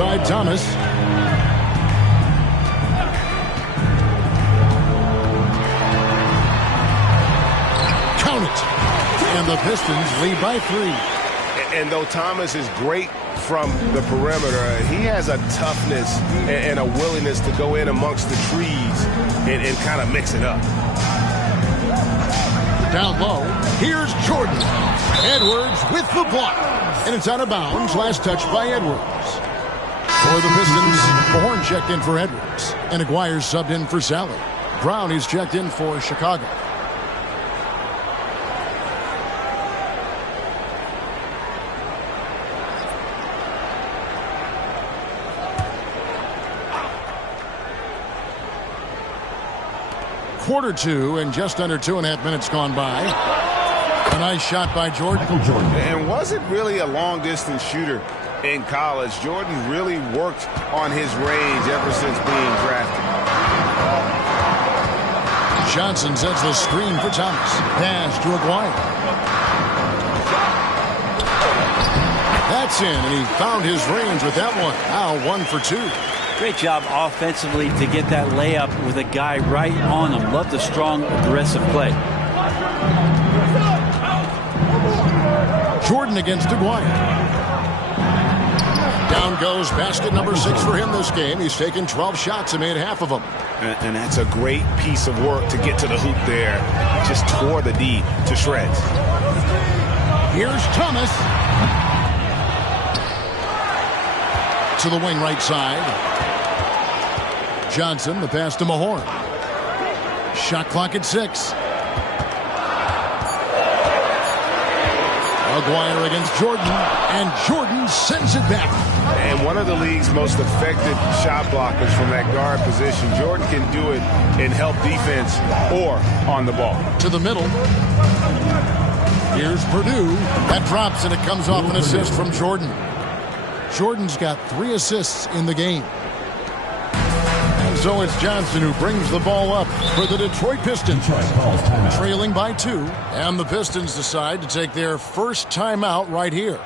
Outside Thomas. Count it. And the Pistons lead by 3. And though Thomas is great from the perimeter, he has a toughness and a willingness to go in amongst the trees and kind of mix it up. Down low, here's Jordan. Edwards with the block. And it's out of bounds. Last touch by Edwards. For the Pistons, Mahorn checked in for Edwards. And Aguirre's subbed in for Sally. Brown is checked in for Chicago. Quarter 2 and just under 2.5 minutes gone by. A nice shot by Jordan. And wasn't really a long-distance shooter in college. Jordan really worked on his range ever since being drafted. Johnson sets the screen for Thomas. Pass to Aguirre. That's in, and he found his range with that one. Now 1 for 2. Great job offensively to get that layup with a guy right on him. Love the strong, aggressive play. Jordan against Aguirre. Down goes basket number 6 for him this game. He's taken 12 shots and made half of them. And that's a great piece of work to get to the hoop there. Just tore the D to shreds. Here's Thomas. To the wing right side. Johnson, the pass to Mahorn. Shot clock at 6. Aguirre against Jordan, and Jordan sends it back. And one of the league's most effective shot blockers from that guard position. Jordan can do it in help defense or on the ball. To the middle. Here's Purdue. That drops, and it comes off an assist from Jordan. Jordan's got 3 assists in the game. And so it's Johnson who brings the ball up for the Detroit Pistons. Trailing by 2. And the Pistons decide to take their first timeout right here.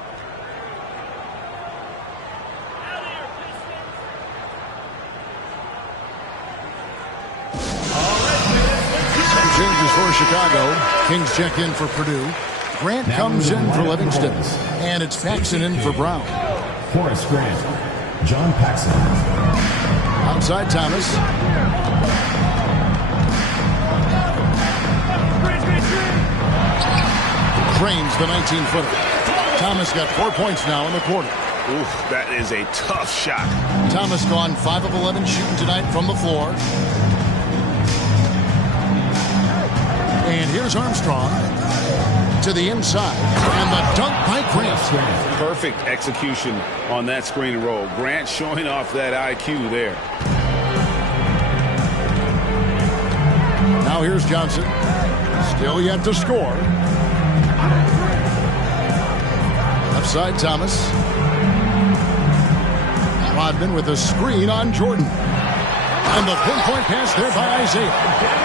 Some changes for Chicago. Kings check in for Purdue. Grant comes in for Livingston. And it's Paxson in for Brown. Horace Grant, John Paxson. Outside Thomas. Drains the 19-footer. Thomas got 4 points now in the quarter. Oof, that is a tough shot. Thomas gone 5 of 11 shooting tonight from the floor. And here's Armstrong to the inside. And the dunk by Grant. Perfect execution on that screen and roll. Grant showing off that IQ there. Now here's Johnson. Still yet to score. Left side Thomas. Rodman with a screen on Jordan. And the pinpoint pass there by Isaiah.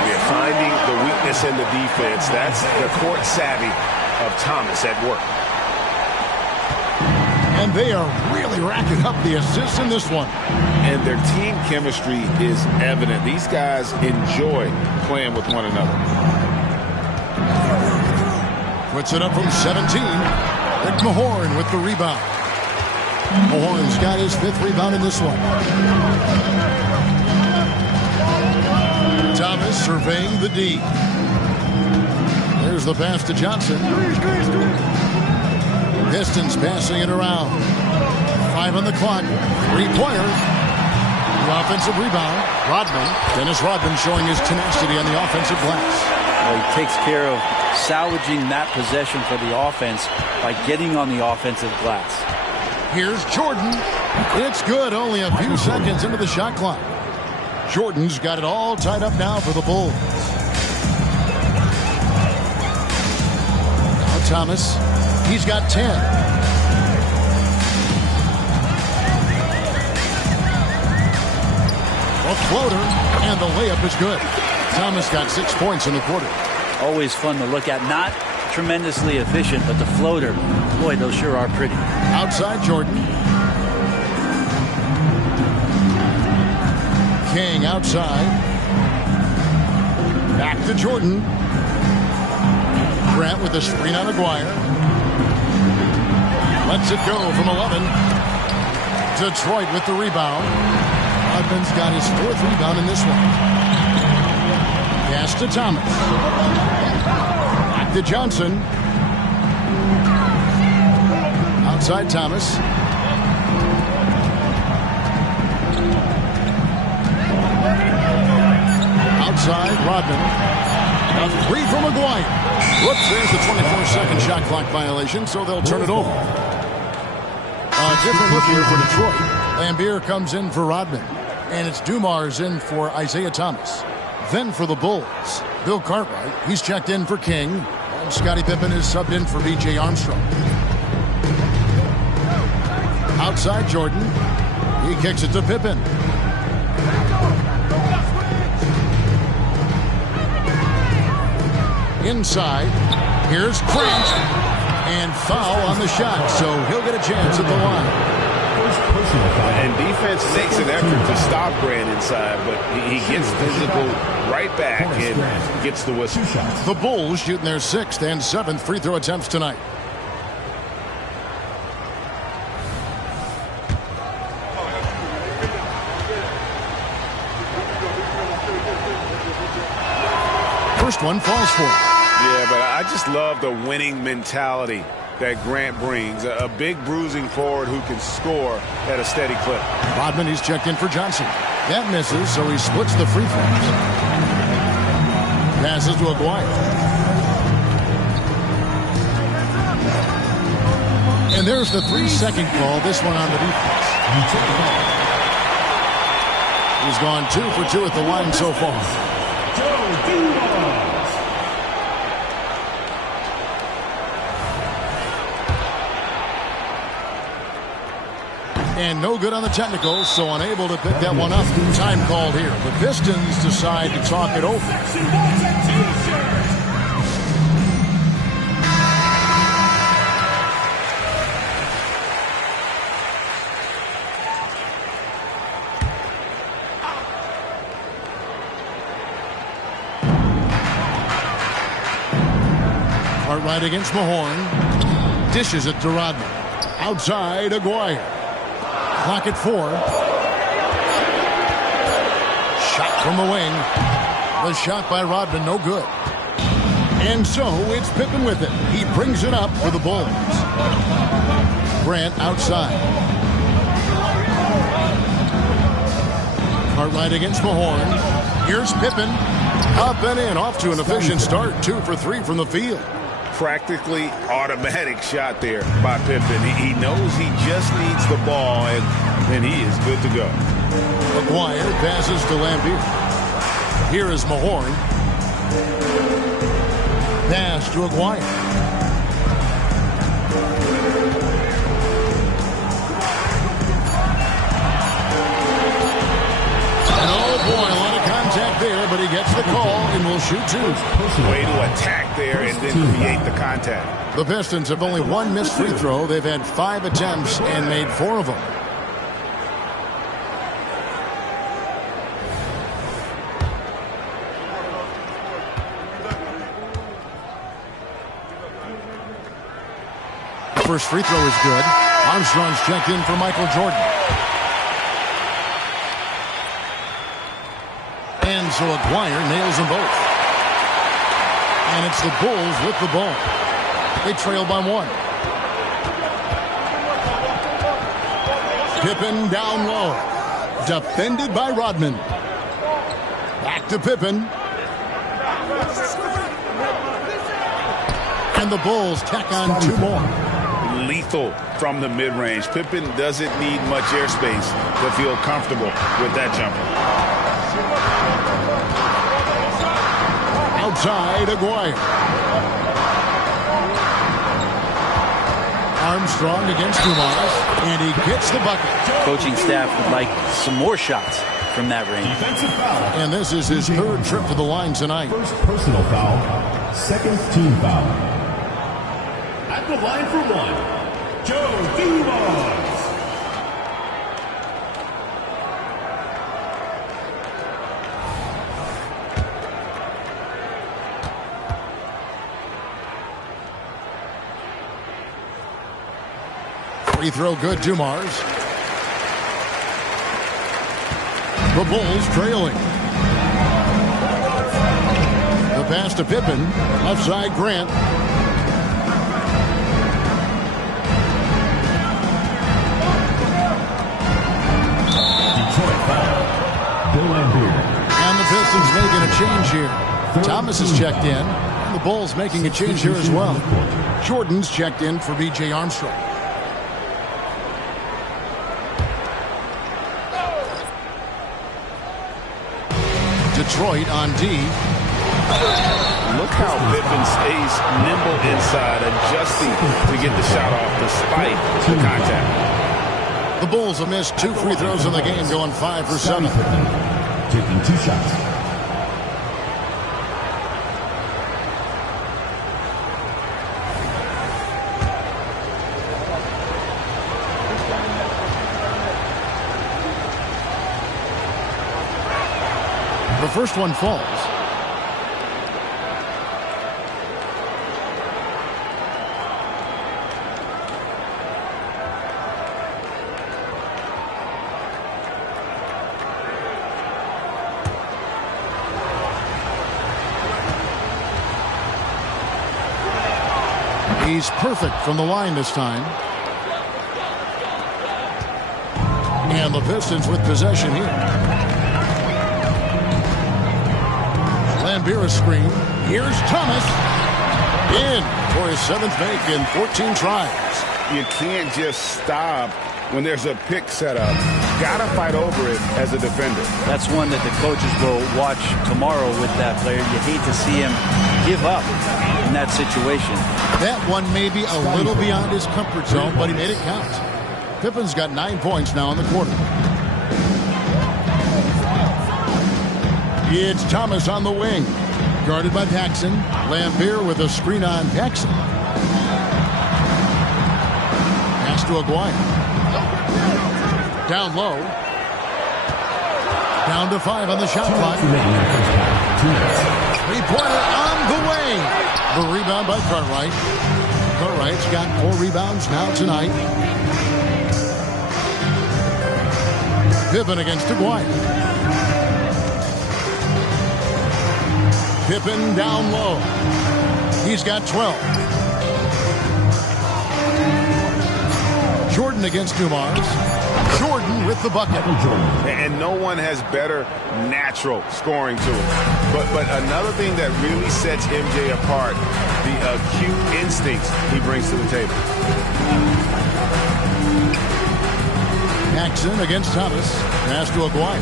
We're finding the weakness in the defense. That's the court savvy of Thomas at work. And they are really racking up the assists in this one. And their team chemistry is evident. These guys enjoy playing with one another. Puts it up from 17. Rick Mahorn with the rebound. Mahorn's got his 5th rebound in this one. Thomas surveying the D. There's the pass to Johnson. Pistons passing it around. 5 on the clock. 3-pointer. The offensive rebound. Rodman. Dennis Rodman showing his tenacity on the offensive glass. Well, he takes care of salvaging that possession for the offense by getting on the offensive glass. Here's Jordan. It's good. Only a few seconds into the shot clock. Jordan's got it all tied up now for the Bulls. Now Thomas. He's got 10. A floater, and the layup is good. Thomas got 6 points in the quarter. Always fun to look at. Not tremendously efficient, but the floater, boy, those sure are pretty. Outside Jordan. King outside. Back to Jordan. Grant with a screen on Aguirre. Lets it go from 11. Detroit with the rebound. Rodman's got his 4th rebound in this one. Pass to Thomas. Back to Johnson. Outside Thomas. Outside Rodman. A 3 from Aguirre. Whoops, there's the 24-second shot clock violation, so they'll turn it over. A different look here for Detroit. Lambier comes in for Rodman. And it's Dumars in for Isaiah Thomas. Then for the Bulls, Bill Cartwright. He's checked in for King. And Scottie Pippen is subbed in for B.J. Armstrong. Outside Jordan. He kicks it to Pippen. Inside. Here's Grant. And foul on the shot, so he'll get a chance at the line. And defense makes an effort to stop Grant inside, but he gets physical right back and gets the whistle. The Bulls shooting their 6th and 7th free throw attempts tonight. First one falls for him. Yeah, but I just love the winning mentality that Grant brings. A big bruising forward who can score at a steady clip. Rodman, he's checked in for Johnson. That misses, so he splits the free throws. Passes to Aguirre. And there's the 3-second call, this one on the defense. He's gone 2 for 2 at the line so far. And no good on the technicals, so unable to pick that one up. Time called here. The Pistons decide to talk it over. Cartwright against Mahorn. Dishes it to Rodman. Outside Aguirre. Clock at 4. Shot from the wing. The shot by Rodman, no good. And so it's Pippen with it. He brings it up for the Bulls. Grant outside. Cartwright against Mahorn. Here's Pippen. Up and in, off to an efficient start. 2 for 3 from the field. Practically automatic shot there by Pippen. He knows he just needs the ball, and he is good to go. Aguirre passes to Lambier. Here is Mahorn. Pass to Aguirre. And oh boy, a lot of contact there, but he gets the call and will shoot 2. Way to attack there and then create the contact. The Pistons have only 1 missed free throw. They've had 5 attempts and made 4 of them. First free throw is good. Armstrong's checked in for Michael Jordan. And so Aguirre nails them both. And it's the Bulls with the ball. They trail by 1. Pippen down low. Defended by Rodman. Back to Pippen. And the Bulls tack on 2 more. Lethal from the mid-range. Pippen doesn't need much airspace to feel comfortable with that jumper. Outside Aguirre. Armstrong against Dumars, and he gets the bucket. Coaching staff would like some more shots from that range. And this is his 3rd trip to the line tonight. First personal foul, 2nd team foul. At the line for 1, Joe Dumars. free throw good. Dumars. The Bulls trailing. The pass to Pippen. Left side, Grant. Detroit foul. Bill Lambier. And the Pistons making a change here. Thomas is checked in. And the Bulls making a change here as well. Jordan's checked in for B.J. Armstrong. Detroit on D. Look how Pippen stays nimble inside, adjusting to get the shot off despite the contact. The Bulls have missed 2 free throws in the game, going 5 for 7. Taking 2 shots. The first one falls. He's perfect from the line this time. And the Pistons with possession here. Lambier screen. Here's Thomas. In for his 7th make in 14 tries. You can't just stop when there's a pick set up. Gotta fight over it as a defender. That's one that the coaches will watch tomorrow with that player. You hate to see him give up in that situation. That one may be a little beyond his comfort zone, but he made it count. Pippen's got 9 points now in the quarter. It's Thomas on the wing. Guarded by Paxson. Lambier with a screen on Paxson. Pass to Aguirre. Down low. Down to 5 on the shot clock. 3-pointer on the way. The rebound by Cartwright. Cartwright's got 4 rebounds now tonight. Pippen against Aguirre. Pippen down low. He's got 12. Jordan against Dumars. Jordan with the bucket. And no one has better natural scoring to him. But another thing that really sets MJ apart, the acute instincts he brings to the table. Paxson against Thomas. Pass to Aguirre.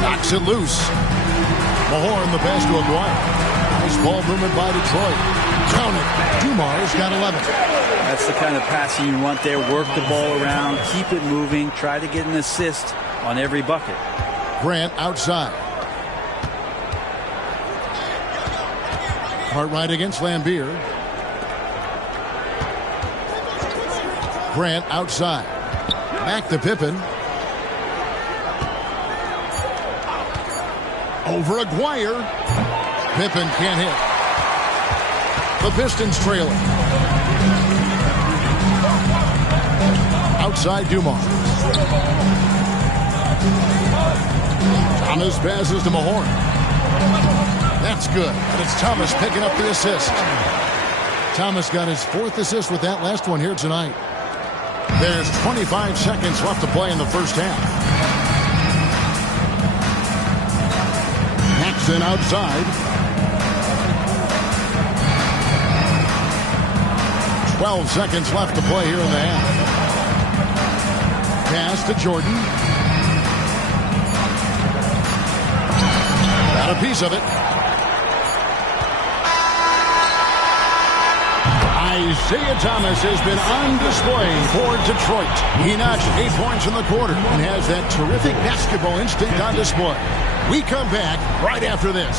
Knocks it loose. Mahorn the pass to Aguirre. Nice ball movement by Detroit. Count it. Dumars got 11. That's the kind of passing you want there. Work the ball around. Keep it moving. Try to get an assist on every bucket. Grant outside. Cartwright against Lambier. Grant outside. Back to Pippen. Over Aguirre. Pippen can't hit. The Pistons trailing. Outside Dumars. Thomas passes to Mahorn. That's good. And it's Thomas picking up the assist. Thomas got his 4th assist with that last one here tonight. There's 25 seconds left to play in the first half. Paxson outside. 12 seconds left to play here in the half. Pass to Jordan. Got a piece of it. Isaiah Thomas has been on display for Detroit. He notched 8 points in the quarter and has that terrific basketball instinct on display. We come back right after this.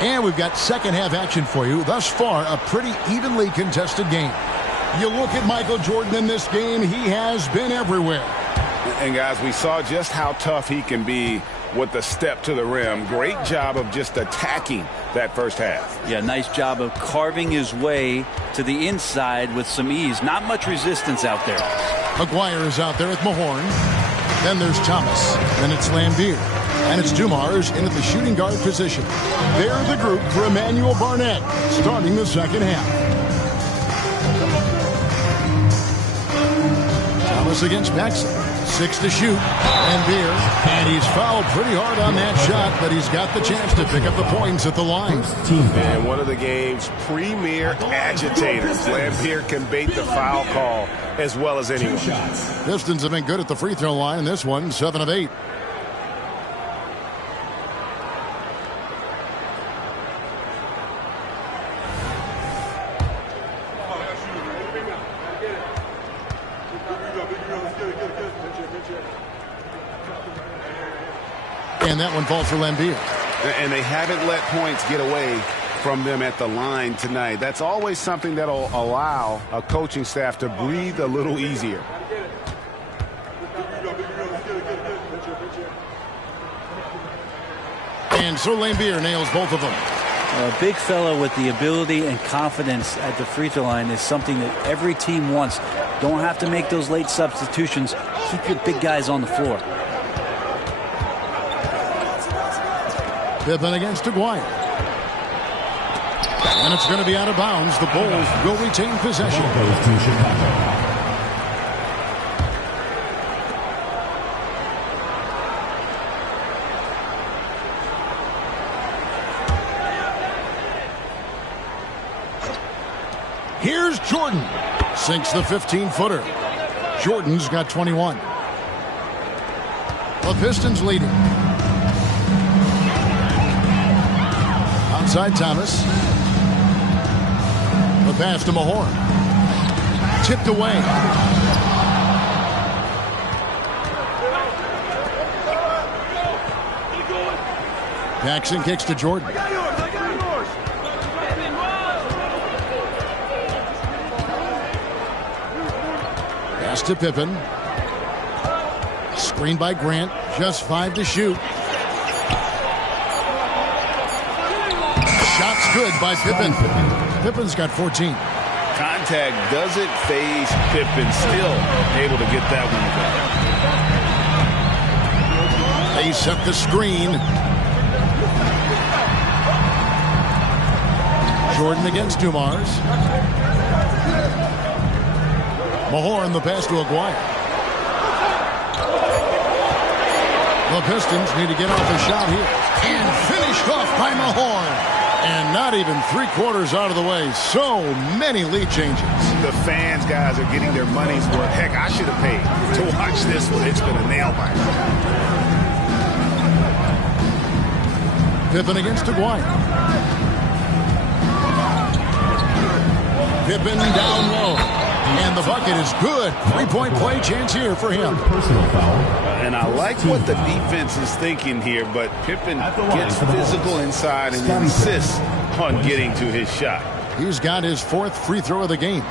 And we've got second half action for you. Thus far, a pretty evenly contested game. You look at Michael Jordan in this game, he has been everywhere. And guys, we saw just how tough he can be with the step to the rim. Great job of just attacking that first half. Yeah, nice job of carving his way to the inside with some ease. Not much resistance out there. McGuire is out there with Mahorn. Then there's Thomas. Then it's Lambier. And it's Dumars in at the shooting guard position. They're the group for Emmanuel Barnett starting the second half. Thomas against Paxson. 6 to shoot. Lambier. And he's fouled pretty hard on that shot, but he's got the chance to pick up the points at the line. And one of the game's premier agitators. Lambier can bait the foul call as well as anyone. Pistons have been good at the free throw line in this one, 7 of 8. And that one falls for Lambier. And they haven't let points get away from them at the line tonight. That's always something that'll allow a coaching staff to breathe a little easier. And so Lambier nails both of them. A big fella with the ability and confidence at the free throw line is something that every team wants. Don't have to make those late substitutions. Keep your big guys on the floor. Pippen against Aguirre. And it's going to be out of bounds. The Bulls will retain possession. Here's Jordan. Sinks the 15-footer. Jordan's got 21. The Pistons leading. Outside Thomas. The pass to Mahorn. Tipped away. Paxson kicks to Jordan. Pass to Pippen. Screened by Grant. Just 5 to shoot. Shot's good by Pippen. Pippen's got 14. Contact doesn't phase Pippen. Still able to get that one. They set the screen. Jordan against Dumars. Mahorn the pass to Aguirre. The Pistons need to get off a shot here. And finished off by Mahorn. And not even 3/4 out of the way. So many lead changes. The fans, guys, are getting their money's worth. Heck, I should have paid to watch this one. It's been a nail biter. Pippen against Aguirre. Pippen down low. And the bucket is good. 3-point play chance here for him. Personal foul. And I like what the defense is thinking here, but Pippen gets physical inside and insists on getting to his shot. He's got his 4th free throw of the game.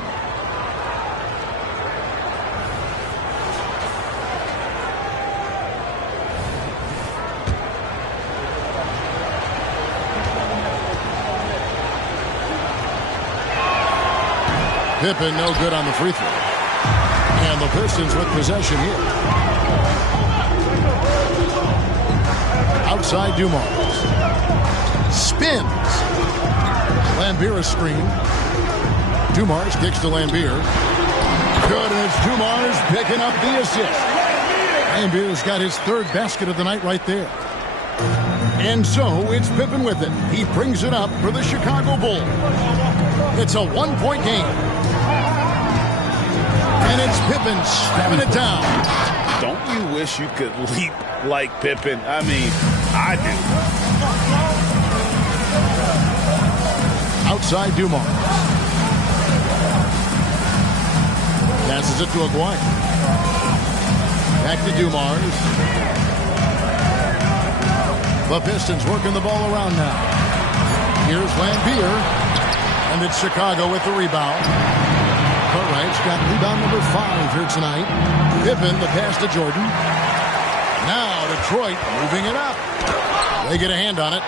Pippen no good on the free throw. And the Pistons with possession here. Outside Dumars. Spins. Lambier a screen. Dumars kicks to Lambier. Good, and it's Dumars picking up the assist. Lambier's got his 3rd basket of the night right there. And so it's Pippen with it. He brings it up for the Chicago Bulls. It's a 1-point game. And it's Pippen stabbing it down. Don't you wish you could leap like Pippen? I mean, I do. Outside Dumars. Passes it to Aguirre. Back to Dumars. The Pistons working the ball around now. Here's Lambier. And it's Chicago with the rebound. Cartwright's got rebound number 5 here tonight. Pippen, the pass to Jordan. Now Detroit moving it up. They get a hand on it.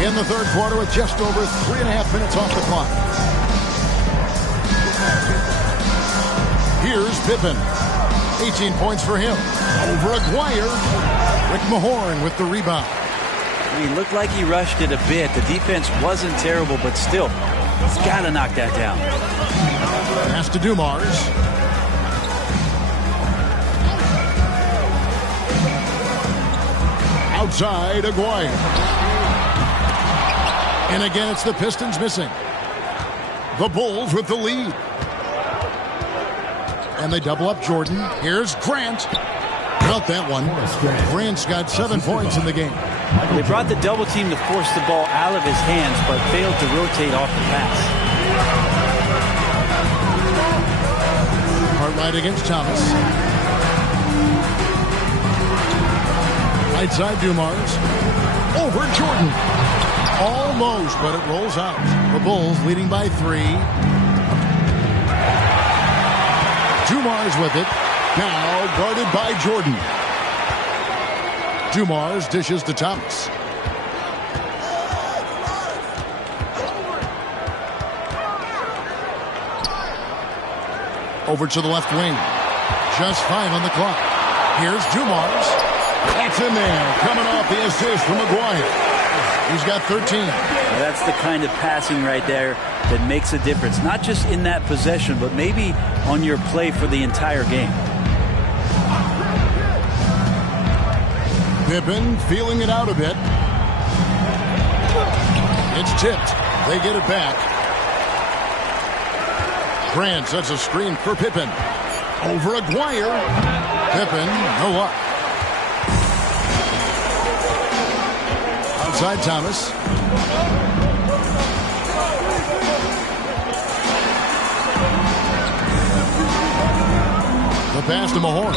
In the third quarter with just over 3.5 minutes off the clock. Here's Pippen. 18 points for him. Over Aguirre. Rick Mahorn with the rebound. He looked like he rushed it a bit. The defense wasn't terrible, but still, he's got to knock that down. Pass to Dumars. Outside, Aguirre. And again, it's the Pistons missing. The Bulls with the lead. And they double up Jordan. Here's Grant. Felt that one. Grant's got 7 points in the game. They brought the double team to force the ball out of his hands, but failed to rotate off the pass. Cartwright against Thomas. Right side Dumars. Over Jordan. Almost, but it rolls out. The Bulls leading by 3. Dumars with it. Now guarded by Jordan. Dumars dishes to Thomas. Over to the left wing. Just 5 on the clock. Here's Dumars. That's in there. Coming off the assist from Aguirre. He's got 13. That's the kind of passing right there that makes a difference. Not just in that possession, but maybe on your play for the entire game. Pippen feeling it out a bit. It's tipped. They get it back. Grant sets a screen for Pippen. Over Aguirre. Pippen, no luck. Outside Thomas. The pass to Mahorn.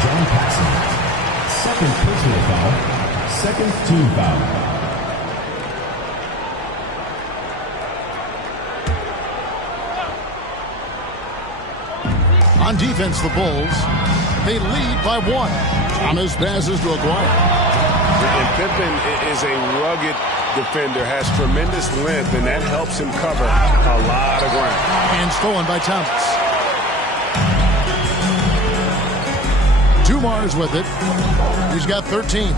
John Paxson. Second personal foul. Second team foul. On defense, the Bulls, they lead by 1. Thomas passes to Aguirre. And Pippen is a rugged defender, has tremendous length, and that helps him cover a lot of ground. And stolen by Thomas. Dumars with it. He's got 13.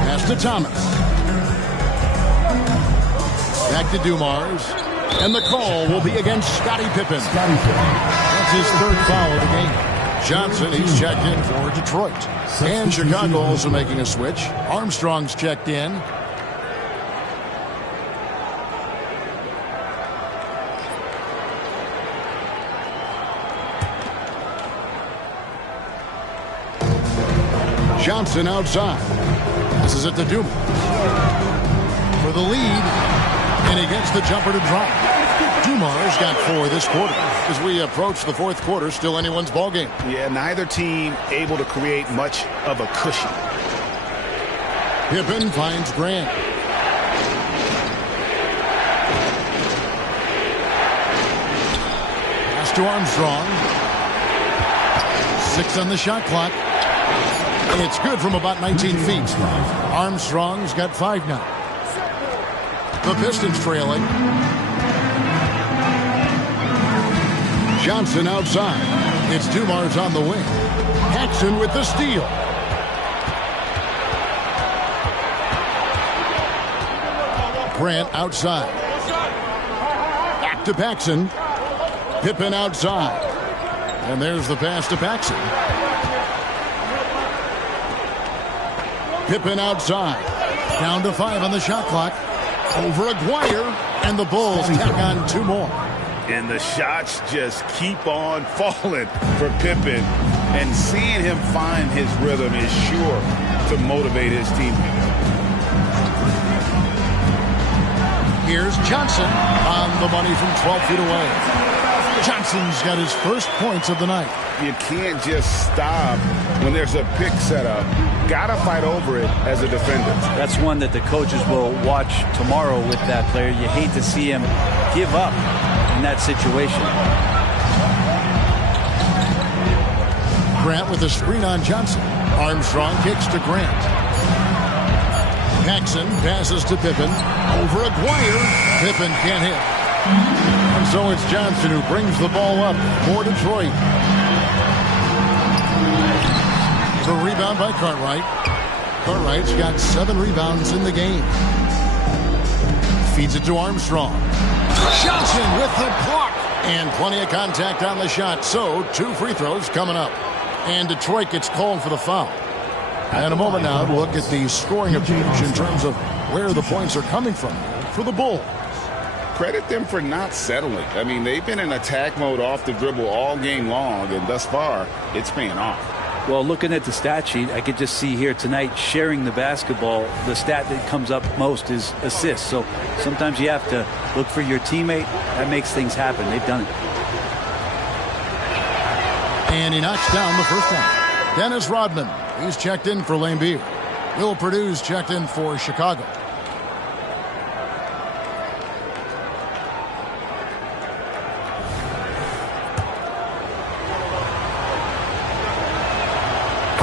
Pass to Thomas. Back to Dumars. And the call will be against Scottie Pippen. That's his 3rd foul of the game. Johnson, he's checked in for Detroit. And Chicago also making a switch. Armstrong's checked in. Johnson outside. This is it to Dumars. For the lead. And he gets the jumper to drop. Dumars got 4 this quarter. As we approach the 4th quarter, still anyone's ball game. Yeah, neither team able to create much of a cushion. Pippen finds Grant. Pass to Armstrong. 6 on the shot clock. And it's good from about 19 feet. Armstrong's got 5 now. The Pistons trailing. Johnson outside. It's Dumars on the wing. Paxson with the steal. Grant outside. Back to Paxson. Pippen outside. And there's the pass to Paxson. Pippen outside. Down to 5 on the shot clock. Over Aguirre. And the Bulls tack on 2 more. And the shots just keep on falling for Pippen. And seeing him find his rhythm is sure to motivate his teammates. Here's Johnson on the money from 12 feet away. Johnson's got his first points of the night. You can't just stop when there's a pick set up. Gotta fight over it as a defender. That's one that the coaches will watch tomorrow with that player. You hate to see him give up in that situation. Grant with a screen on Johnson. Armstrong kicks to Grant. Paxson passes to Pippen. Over Aguirre. Pippen can't hit. And so it's Johnson who brings the ball up for Detroit. The rebound by Cartwright. Cartwright's got 7 rebounds in the game. Feeds it to Armstrong. Johnson with the block. And plenty of contact on the shot. So 2 free throws coming up. And Detroit gets called for the foul. And a moment now to look at the scoring approach in terms of where the points are coming from for the Bulls. Credit them for not settling. I mean, they've been in attack mode off the dribble all game long, and thus far, it's paying off. Well, looking at the stat sheet, I could just see here tonight sharing the basketball. The stat that comes up most is assists. So sometimes you have to look for your teammate. That makes things happen. They've done it. And he knocks down the first one. Dennis Rodman. He's checked in for Lane Beer. Will Purdue's checked in for Chicago.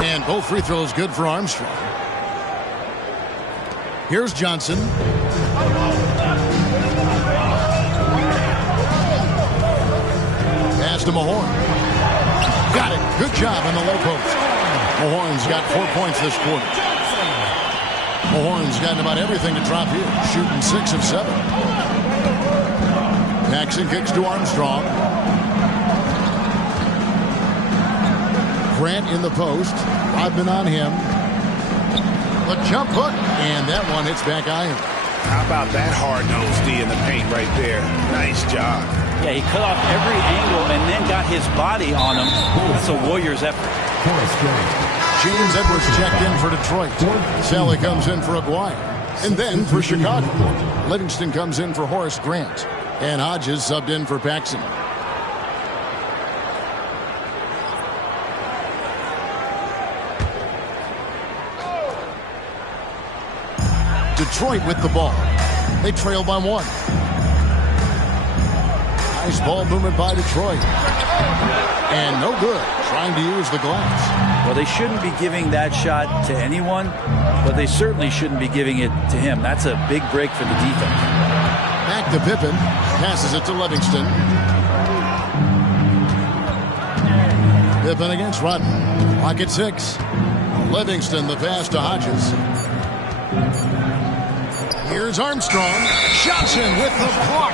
And both free throws good for Armstrong. Here's Johnson. Pass to Mahorn. Got it. Good job in the low post. Mahorn's got 4 points this quarter. Mahorn's gotten about everything to drop here. Shooting 6 of 7. Paxson kicks to Armstrong. Grant in the post. Rodman on him. The jump hook. And that one hits back iron. How about that hard-nosed D in the paint right there? Nice job. Yeah, he cut off every angle and then got his body on him. That's a Warriors effort. James Edwards checked in for Detroit. Sally comes in for Aguirre. And then for Chicago, Livingston comes in for Horace Grant. And Hodges subbed in for Paxson. Detroit with the ball. They trail by 1. Nice ball movement by Detroit. And no good. Trying to use the glass. Well, they shouldn't be giving that shot to anyone, but they certainly shouldn't be giving it to him. That's a big break for the defense. Back to Pippen. Passes it to Livingston. Pippen against Rodman. Clock at 6. Livingston, the pass to Hodges. Here's Armstrong. Johnson with the block.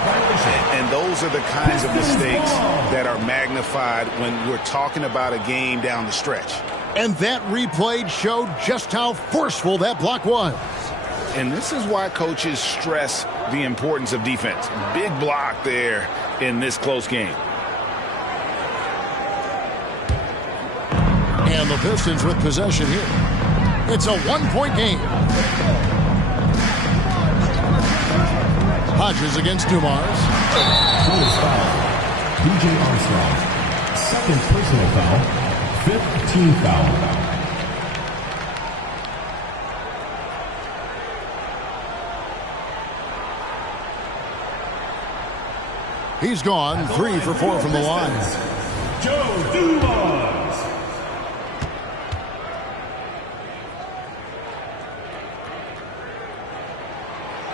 And those are the kinds of mistakes that are magnified when we're talking about a game down the stretch. And that replay showed just how forceful that block was. And this is why coaches stress the importance of defense. Big block there in this close game. And the Pistons with possession here. It's a 1-point game. Hodges against Dumars. DJ Armstrong. Second personal foul. 5th team foul. He's gone 3 for 4 from the line. Joe Dumars.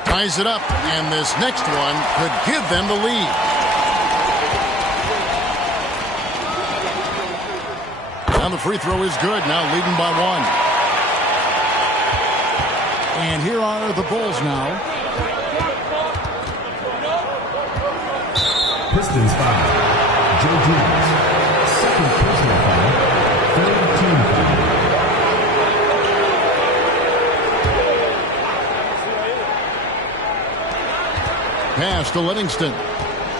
Ties it up, and this next one could give them the lead. And the free throw is good, now leading by 1. And here are the Bulls now. Pistons foul. Joe Dumars. Second personal foul. 3rd team foul. Pass to Livingston.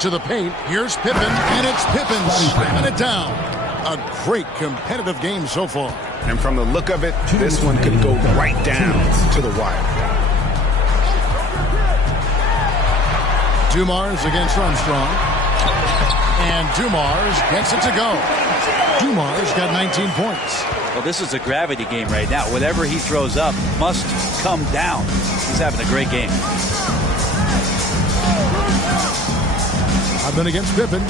To the paint. Here's Pippen, and it's Pippen slamming it down. A great competitive game so far. And from the look of it, this one could go right down to the wire. Dumars against Armstrong. And Dumars gets it to go. Dumars got 19 points. Well, this is a gravity game right now. Whatever he throws up must come down. He's having a great game. I've been against Pippen.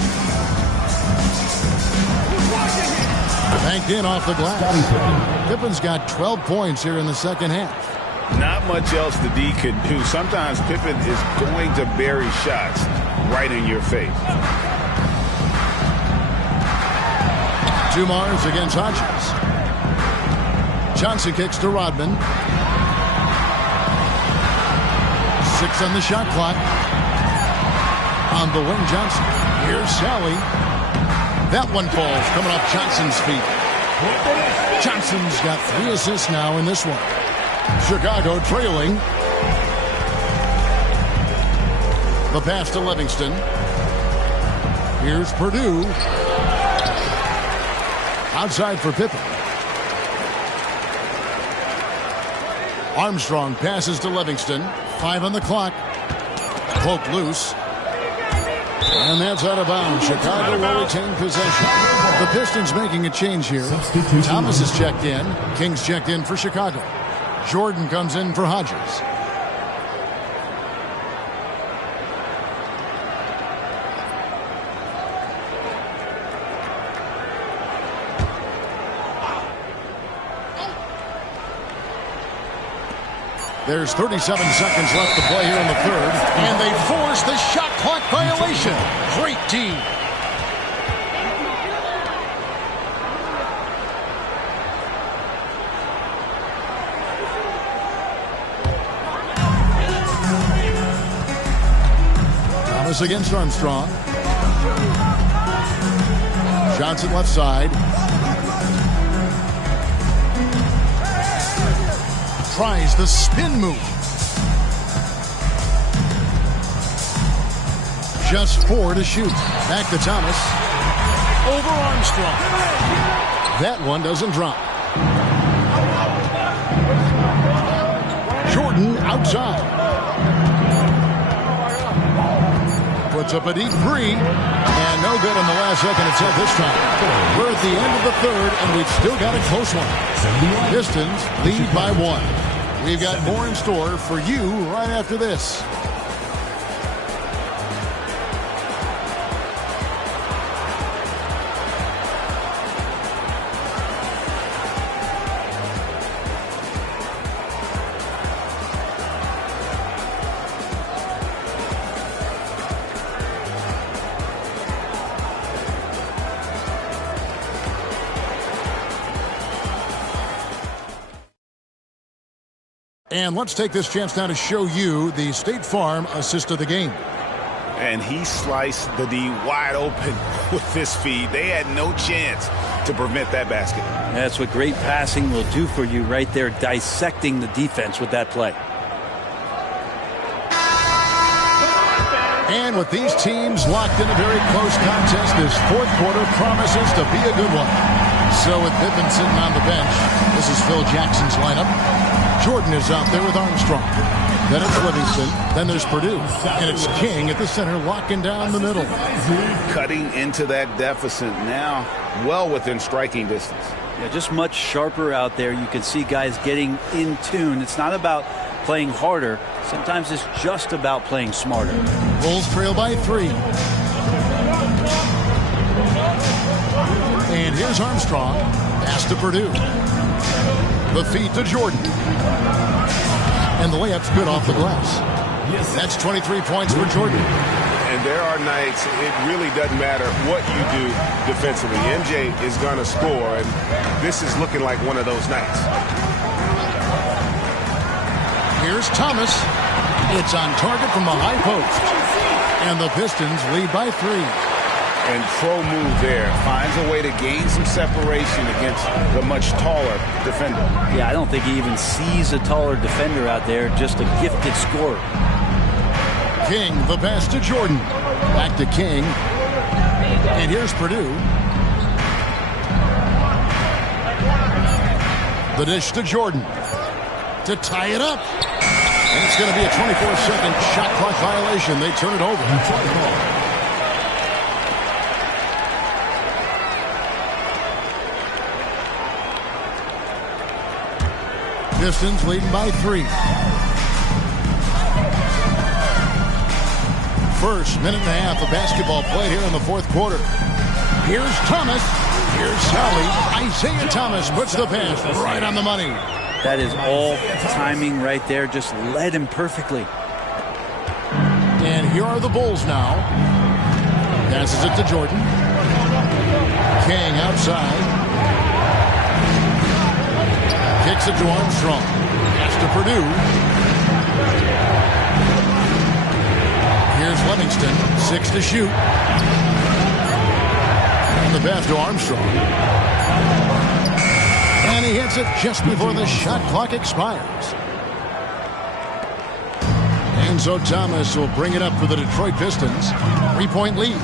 Banked in off the glass. Pippen's got 12 points here in the second half. Not much else the D can do. Sometimes Pippen is going to bury shots right in your face. Dumars against Hodges. Johnson kicks to Rodman. 6 on the shot clock. On the wing, Johnson. Here's Sally. That one falls, coming off Johnson's feet. Johnson's got 3 assists now in this one. Chicago trailing. The pass to Livingston. Here's Purdue. Outside for Pippen. Armstrong passes to Livingston. 5 on the clock. Poke loose. And that's out of bounds. Chicago will retain possession. The Pistons making a change here. Thomas is checked in. King's checked in for Chicago. Jordan comes in for Hodges. There's 37 seconds left to play here in the third. And they force the shot clock violation. Great team. Thomas against Armstrong. Johnson left side. Tries the spin move. Just 4 to shoot. Back to Thomas. Over Armstrong. That one doesn't drop. Jordan outside. Puts up a deep 3. And no good on the last second attempt this time. We're at the end of the third, and we've still got a close one. Pistons lead by 1. We've got more in store for you right after this. And let's take this chance now to show you the State Farm assist of the game. And he sliced the D wide open with this feed. They had no chance to prevent that basket. That's what great passing will do for you right there, dissecting the defense with that play. And with these teams locked in a very close contest, this fourth quarter promises to be a good one. So with Pippen sitting on the bench, this is Phil Jackson's lineup. Jordan is out there with Armstrong. Then it's Livingston. Then there's Purdue. And it's King at the center, locking down the middle. Cutting into that deficit now, well within striking distance. Yeah, just much sharper out there. You can see guys getting in tune. It's not about playing harder. Sometimes it's just about playing smarter. Bulls trail by 3. And here's Armstrong. Pass to Purdue. The feed to Jordan. And the layup's good off the glass. That's 23 points for Jordan. And there are nights it really doesn't matter what you do defensively. MJ is going to score, and this is looking like one of those nights. Here's Thomas. It's on target from the high post. And the Pistons lead by 3. And pro move there. Finds a way to gain some separation against the much taller defender. Yeah, I don't think he even sees a taller defender out there. Just a gifted scorer. King, the pass to Jordan. Back to King. And here's Purdue. The dish to Jordan. To tie it up. And it's going to be a 24-second shot clock violation. They turn it over. Pistons leading by 3. First minute and a half of basketball played here in the fourth quarter. Here's Thomas. Here's Sally. Isaiah Thomas puts the pass right on the money. That is all timing right there. Just led him perfectly. And here are the Bulls now. Passes it to Jordan. King outside. Kicks it to Armstrong. Pass to Purdue. Here's Livingston. 6 to shoot. And the pass to Armstrong. And he hits it just before the shot clock expires. And so Thomas will bring it up for the Detroit Pistons. 3-point lead.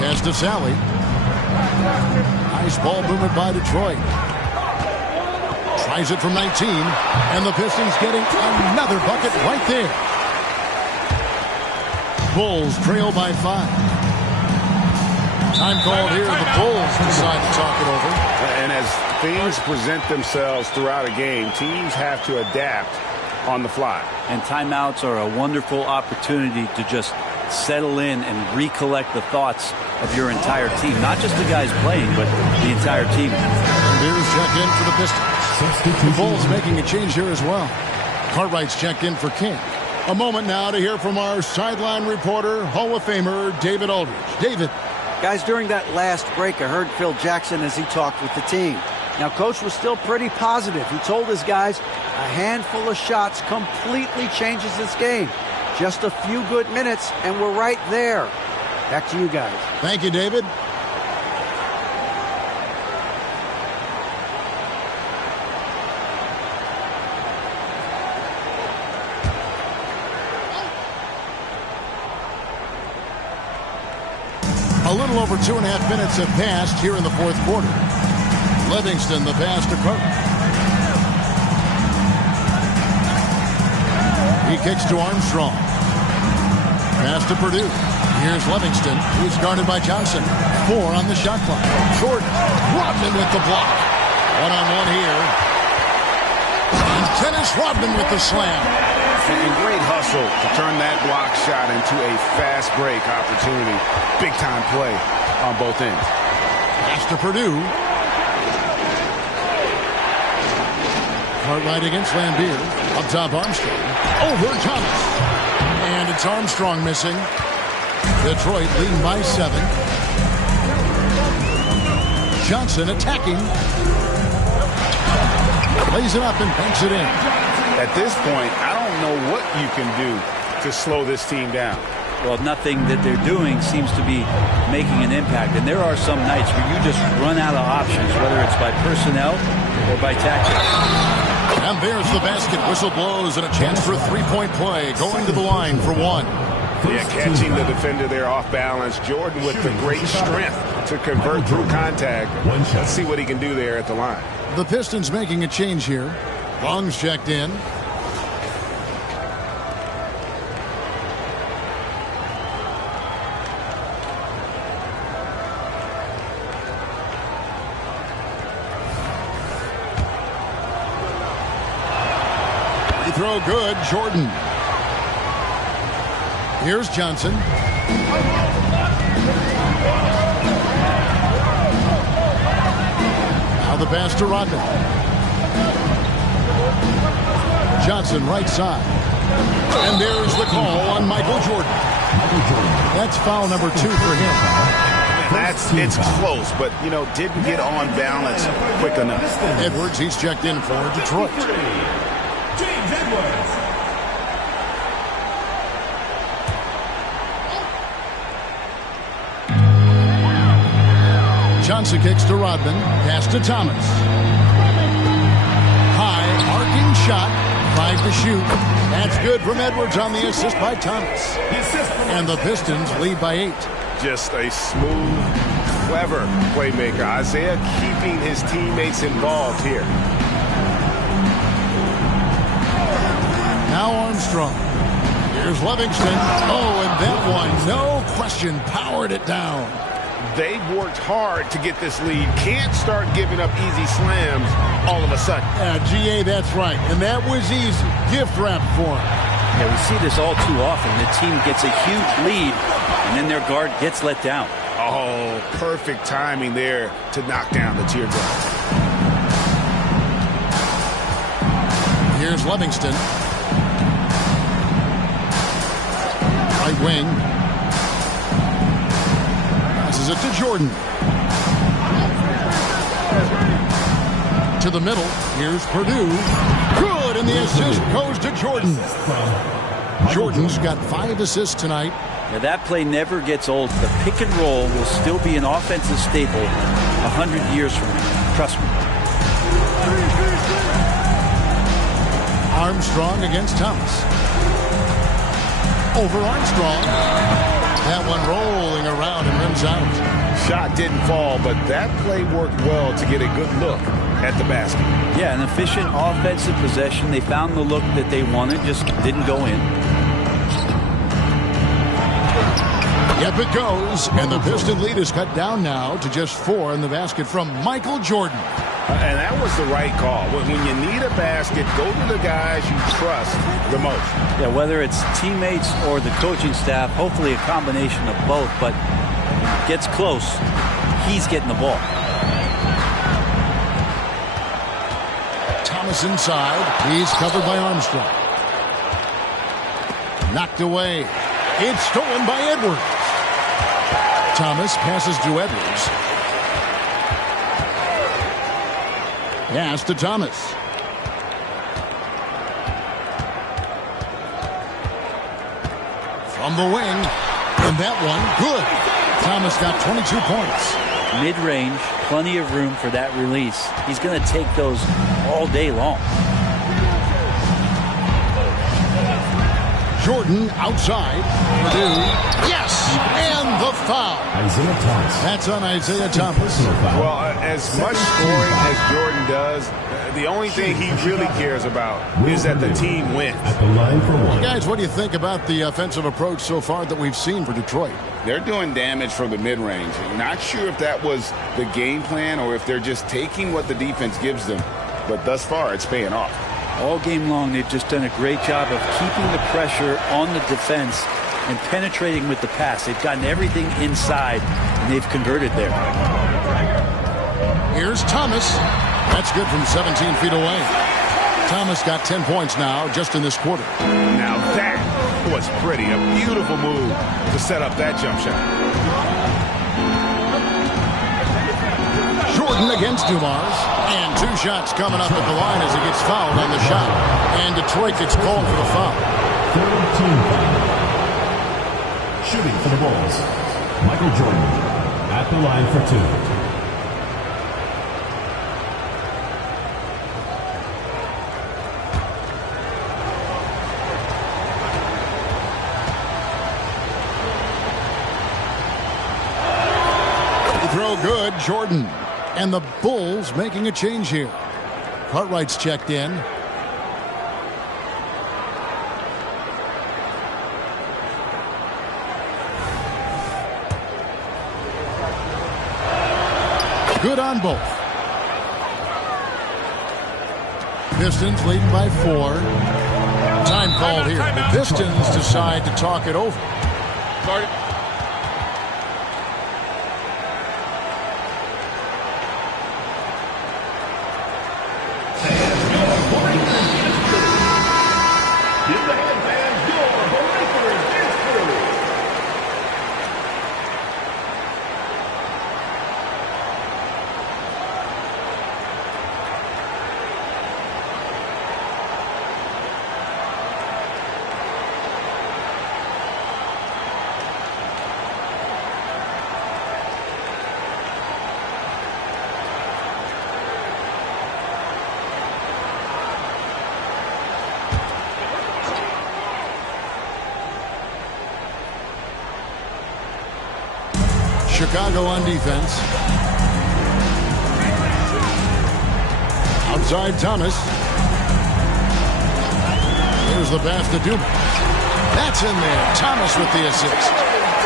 Pass to Sally. Nice ball movement by Detroit. Tries it from 19. And the Pistons getting another bucket right there. Bulls trail by 5. Time called here. The Bulls decide to talk it over. And as things present themselves throughout a game, teams have to adapt on the fly. And timeouts are a wonderful opportunity to just settle in and recollect the thoughts of your entire team. Not just the guys playing, but the entire team. And here's checked in for the Pistons. The Bulls making a change here as well. Cartwright's checked in for King. A moment now to hear from our sideline reporter, Hall of Famer David Aldridge. David. Guys, during that last break, I heard Phil Jackson as he talked with the team. Now, Coach was still pretty positive. He told his guys a handful of shots completely changes this game. Just a few good minutes, and we're right there. Back to you guys. Thank you, David. A little over 2.5 minutes have passed here in the fourth quarter. Livingston, the pass to Carter. He kicks to Armstrong. Pass to Purdue. Here's Livingston. He's guarded by Johnson. 4 on the shot clock. Jordan. Rodman with the block. One-on-one here. And Dennis Rodman with the slam. And great hustle to turn that block shot into a fast break opportunity. Big time play on both ends. Pass to Purdue. Cartwright against Lambeer. Up top Armstrong. Over Thomas. And it's Armstrong missing. Detroit leading by 7. Johnson attacking. Lays it up and banks it in. At this point, I don't know what you can do to slow this team down. Well, nothing that they're doing seems to be making an impact. And there are some nights where you just run out of options, whether it's by personnel or by tactics. And there's the basket. Whistle blows and a chance for a 3-point play. Going to the line for 1. Yeah, catching the defender there off balance. Jordan with the great strength to convert through contact. Let's see what he can do there at the line. The Pistons making a change here. Long's checked in. Free throw good, Jordan. Here's Johnson. Now the pass to Rodman. Johnson right side. And there's the call on Michael Jordan. That's foul number 2 for him. It's close, but, didn't get on balance quick enough. Edwards, he's checked in for Detroit. James Edwards. Johnson kicks to Rodman. Pass to Thomas. High, arcing shot. 5 to shoot. That's good from Edwards on the assist by Thomas. And the Pistons lead by 8. Just a smooth, clever playmaker. Isaiah keeping his teammates involved here. Now Armstrong. Here's Livingston. Oh, and that one, no question, powered it down. they've worked hard to get this lead. Can't start giving up easy slams all of a sudden. GA, that's right. And that was easy. Gift wrap for him. Yeah, we see this all too often. The team gets a huge lead, and then their guard gets let down. Oh, perfect timing there to knock down the teardrop. Here's Livingston. Right wing. Passes it to Jordan. To the middle. Here's Purdue. Good, and the assist goes to Jordan. Jordan's got 5 assists tonight. Now that play never gets old. The pick and roll will still be an offensive staple 100 years from now. Trust me. Armstrong against Thomas. Over Armstrong. That one rolling around and rims out. Shot didn't fall, but that play worked well to get a good look at the basket. Yeah, an efficient offensive possession. They found the look that they wanted, just didn't go in. Yep, it goes. And the Piston lead is cut down now to just 4 in the basket from Michael Jordan. And that was the right call. When you need a basket, go to the guys you trust the most. Yeah, whether it's teammates or the coaching staff, hopefully a combination of both, but gets close, he's getting the ball. Thomas inside. He's covered by Armstrong. Knocked away. It's stolen by Edwards. Thomas passes to Edwards. Pass to Thomas. From the wing. And that one, good. Thomas got 22 points. Mid-range, plenty of room for that release. He's going to take those all day long. Jordan outside. Purdue. Yes! And the foul. Isaiah Thomas. That's on Isaiah Thomas. Well, as much scoring as Jordan does, the only thing he really cares about is that the team wins. At the line for one. Guys, what do you think about the offensive approach so far that we've seen for Detroit? They're doing damage from the mid-range. Not sure if that was the game plan or if they're just taking what the defense gives them. But thus far, it's paying off. All game long, they've just done a great job of keeping the pressure on the defense and penetrating with the pass. They've gotten everything inside, and they've converted there. Here's Thomas. That's good from 17 feet away. Thomas got 10 points now just in this quarter. Now that was pretty. A beautiful move to set up that jump shot. Jordan against Dumars. And 2 shots coming up at the line as he gets fouled on the shot. And Detroit gets called for the foul. Third team foul. Shooting for the Bulls, Michael Jordan at the line for 2. Throw good, Jordan. And the Bulls making a change here. Cartwright's checked in. Good on both. Pistons leading by 4. Time called here. The Pistons decide to talk it over. Chicago on defense. Outside Thomas. Here's the pass to Dumas. That's in there. Thomas with the assist.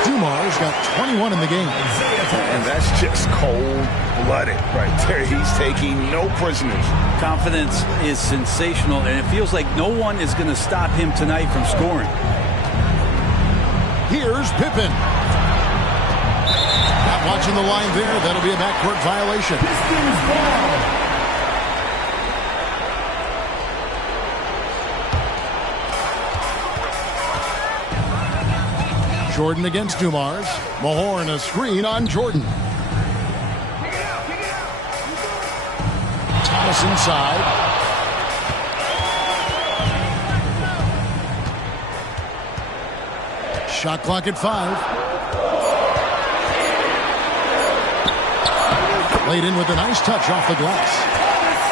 Dumars got 21 in the game. And that's just cold-blooded right there. He's taking no prisoners. Confidence is sensational, and it feels like no one is going to stop him tonight from scoring. Here's Pippen. Not watching the line there. That'll be a backcourt violation. Pistons ball. Jordan against Dumars. Mahorn a screen on Jordan. Thomas inside. Shot clock at 5. Laid in with a nice touch off the glass.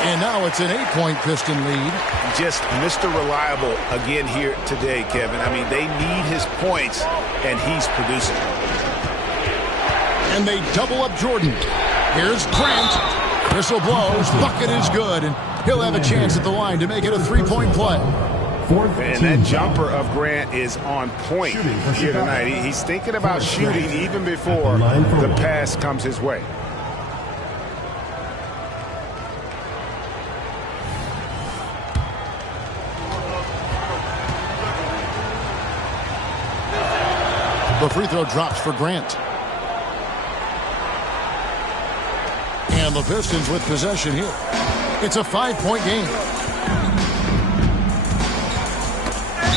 And now it's an 8-point Piston lead. Just Mr. Reliable again here today, Kevin. I mean, they need his points, and he's producing. And they double up Jordan. Here's Grant. Whistle blows. Bucket is good. And he'll have a chance at the line to make it a 3-point play. And that jumper of Grant is on point here tonight. He's thinking about shooting even before the pass comes his way. The free throw drops for Grant. And the Pistons with possession here. It's a 5-point game.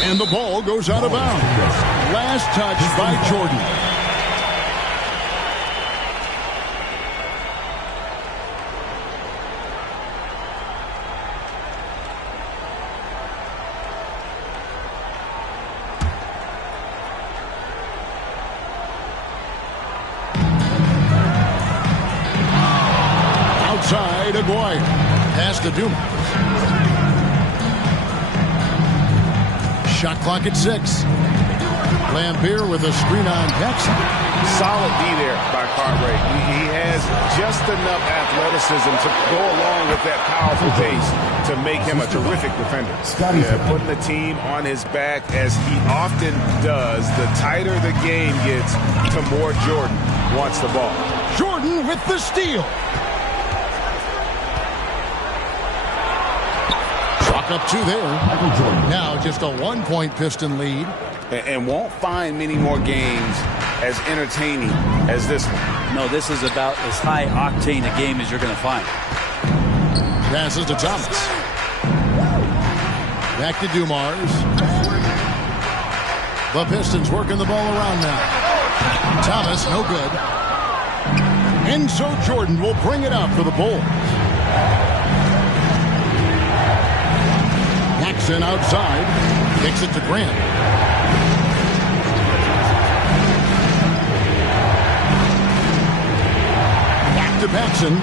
And the ball goes out of bounds. Last touch by Jordan. Outside, Aguirre. Pass to Dumars. Shot clock at 6. Lampier with a screen on Paxson. Solid D there by Cartwright. He has just enough athleticism to go along with that powerful pace to make him a terrific defender. Putting the team on his back as he often does. The tighter the game gets, the more Jordan wants the ball. Jordan with the steal. Clock up 2 there. Now just a 1-point Piston lead. And won't find many more games as entertaining as this one. No, this is about as high octane a game as you're going to find. Passes to Thomas. Back to Dumars. The Pistons working the ball around now. Thomas, no good. And so Jordan will bring it out for the Bulls. Jackson outside. Kicks it to Grant. To Paxson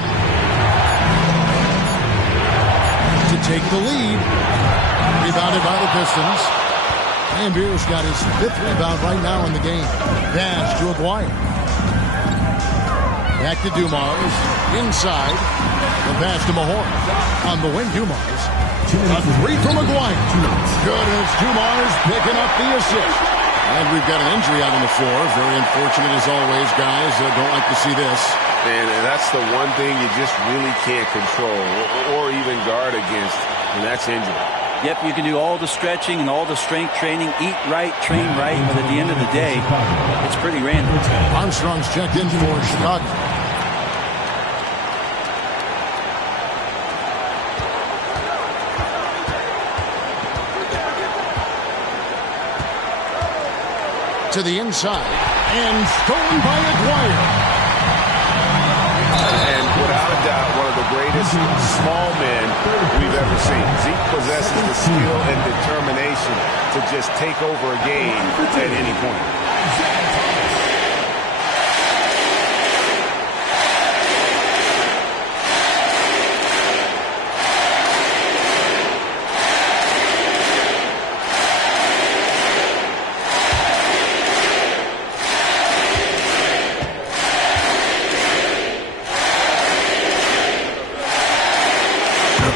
to take the lead. Rebounded by the Pistons. Lambier's got his 5th rebound right now in the game. Pass to Aguirre. Back to Dumars. Inside. The pass to Mahorn. On the wing, Dumars. A 3 from Aguirre. Good as Dumars picking up the assist. And we've got an injury out on the floor. Very unfortunate as always, guys. Don't like to see this. And that's the one thing you just really can't control or even guard against, and that's injury. Yep, you can do all the stretching and all the strength training, eat right, train right, but at the end of the day, it's pretty random. Armstrong's checked in for Chicago. To the inside, and stolen by Aguirre. And without a doubt, one of the greatest small men we've ever seen. Zeke possesses the skill and determination to just take over a game at any point.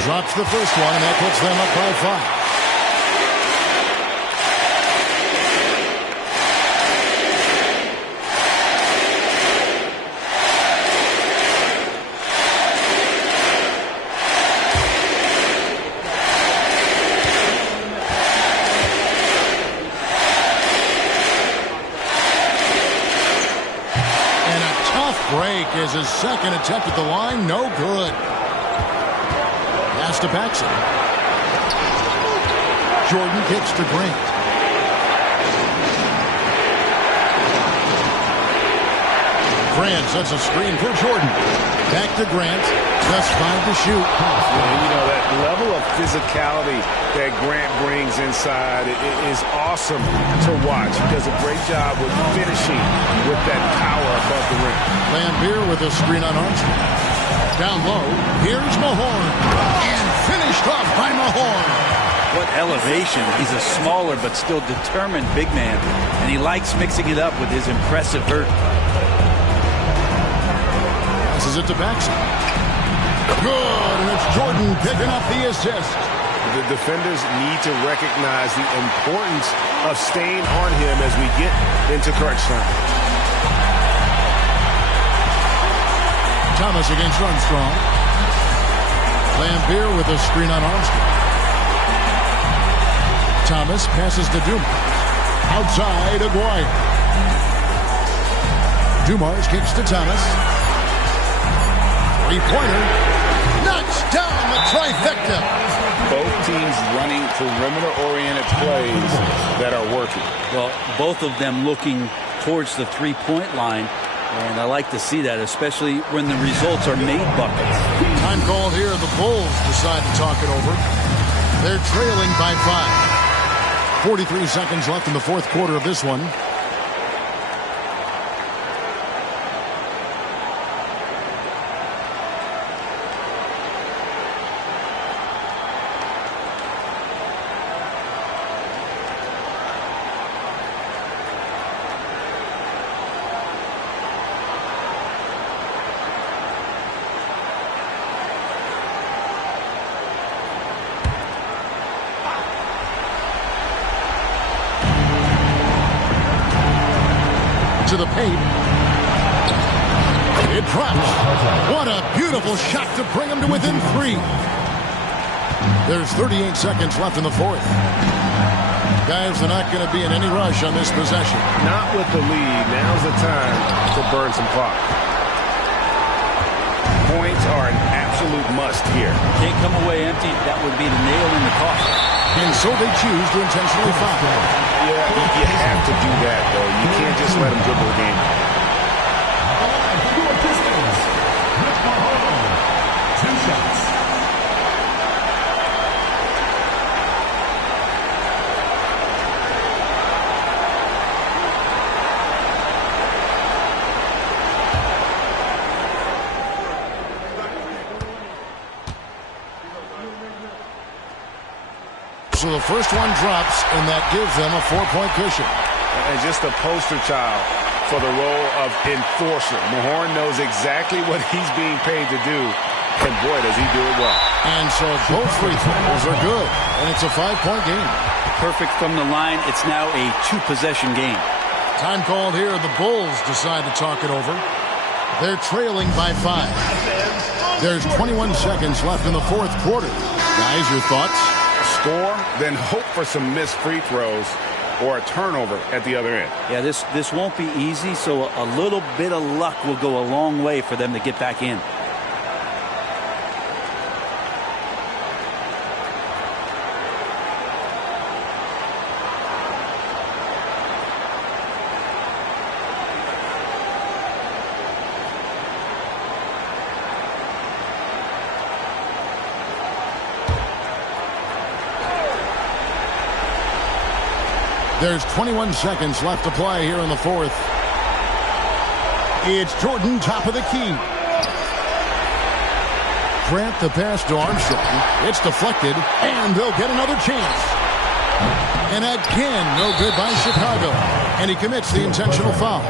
Drops the first one, and that puts them up by 5. his second attempt at the line. No good. Pass to Paxson. Jordan kicks to Grant. Grant sets a screen for Jordan. Back to Grant. Just 5 to shoot. And you know, that level of physicality that Grant brings inside is awesome to watch. He does a great job with finishing with that power above the rim. Lambeer with a screen on Armstrong. Down low. Here's Mahorn. And finished off by Mahorn. What elevation. He's a smaller but still determined big man. And he likes mixing it up with his impressive vert. Passes it to Paxson. Good, and it's Jordan picking up the assist. The defenders need to recognize the importance of staying on him as we get into crunch time. Thomas against Armstrong. Lambeer with a screen on Armstrong. Thomas passes to Dumars. Outside, Aguirre. Dumars kicks to Thomas. Three-pointer. Knocks down the trifecta. Both teams running perimeter-oriented plays that are working. Well, both of them looking towards the three-point line. And I like to see that, especially when the results are made buckets. Time called here. The Bulls decide to talk it over. They're trailing by 5. 43 seconds left in the fourth quarter of this one. To the paint. It drops. What a beautiful shot to bring him to within 3. There's 38 seconds left in the fourth. Guys, they're not going to be in any rush on this possession. Not with the lead. Now's the time to burn some clock. Points are an absolute must here. Can't come away empty. That would be the nail in the coffin. And so they choose to intentionally foul. Yeah, you have to do that, though. You can't just let them dribble the game. Pistons. 2 shots. So the first one drops, and that gives them a 4-point cushion. And just a poster child for the role of enforcer. Mahorn knows exactly what he's being paid to do, and boy, does he do it well. And so both free throws are good, and it's a 5-point game. Perfect from the line. It's now a 2-possession game. Time called here. The Bulls decide to talk it over. They're trailing by 5. There's 21 seconds left in the fourth quarter. Guys, your thoughts? Score, then hope for some missed free throws or a turnover at the other end. Yeah, this won't be easy, so a little bit of luck will go a long way for them to get back in. There's 21 seconds left to play here in the fourth. It's Jordan, top of the key. Grant the pass to Armstrong. It's deflected, and they'll get another chance. And again, no good by Chicago. And he commits the intentional foul.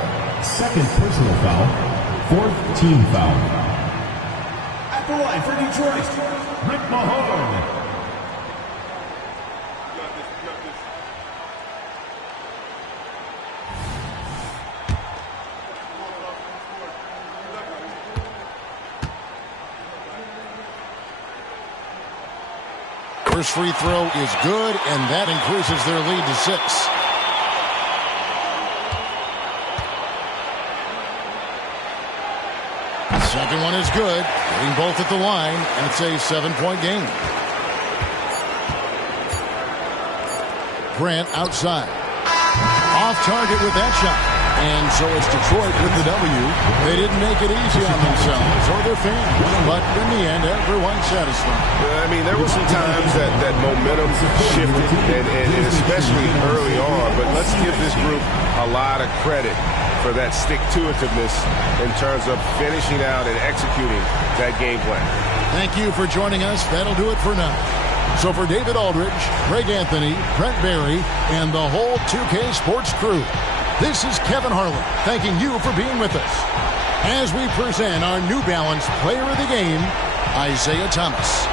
Second personal foul. Fourth team foul. At the line for Detroit, Rick Mahorn. First free throw is good, and that increases their lead to 6. Second one is good. Getting both at the line, and it's a 7-point game. Grant outside. Off target with that shot. And so it's Detroit with the W. They didn't make it easy on themselves or their fans, but in the end, everyone's satisfied. I mean, there were some times that momentum shifted, and especially early on, but let's give this group a lot of credit for that stick-to-itiveness in terms of finishing out and executing that game plan. Thank you for joining us. That'll do it for now. So for David Aldridge, Greg Anthony, Brent Barry, and the whole 2K Sports crew, this is Kevin Harlan thanking you for being with us as we present our New Balance Player of the Game, Isaiah Thomas.